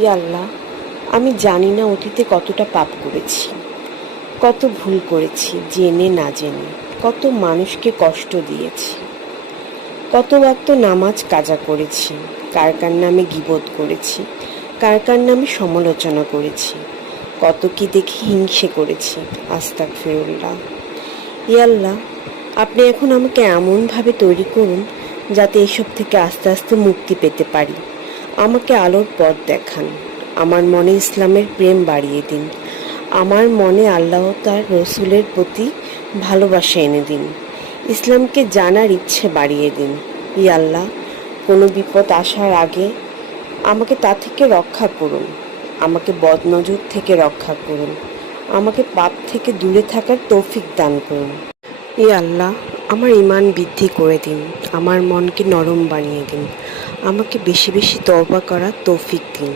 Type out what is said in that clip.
ইয়া আল্লাহ, আমি জানি না অতীতে কতটা পাপ করেছি, কত ভুল করেছি জেনে না জেনে, কত মানুষকে কষ্ট দিয়েছি, কতবার তো নামাজ কাজা করেছি, কার কার নামে গীবত করেছি, কার কার নামে সমালোচনা করেছি, কত কি দেখে হিংসে করেছি। আস্তাগফিরুল্লাহ। ইয়া আল্লাহ, আপনি এখন আমাকে এমনভাবে তৈরি করুন যাতে এসব থেকে আস্তে আস্তে মুক্তি পেতে পারি। আমাকে আলোর পথ দেখান, আমার মনে ইসলামের প্রেম বাড়িয়ে দিন, আমার মনে আল্লাহ তার রসুলের প্রতি ভালোবাসা এনে দিন, ইসলামকে জানার ইচ্ছে বাড়িয়ে দিন। ইয়া আল্লাহ, কোনো বিপদ আসার আগে আমাকে তা থেকে রক্ষা করুন, আমাকে বদনজর থেকে রক্ষা করুন, আমাকে পাপ থেকে দূরে থাকার তৌফিক দান করুন। ইয়া আল্লাহ, আমার ঈমান বৃদ্ধি করে দিন, আমার মনকে নরম বানিয়ে দিন, আমাকে বেশি বেশি তওবা করার তৌফিক দিন।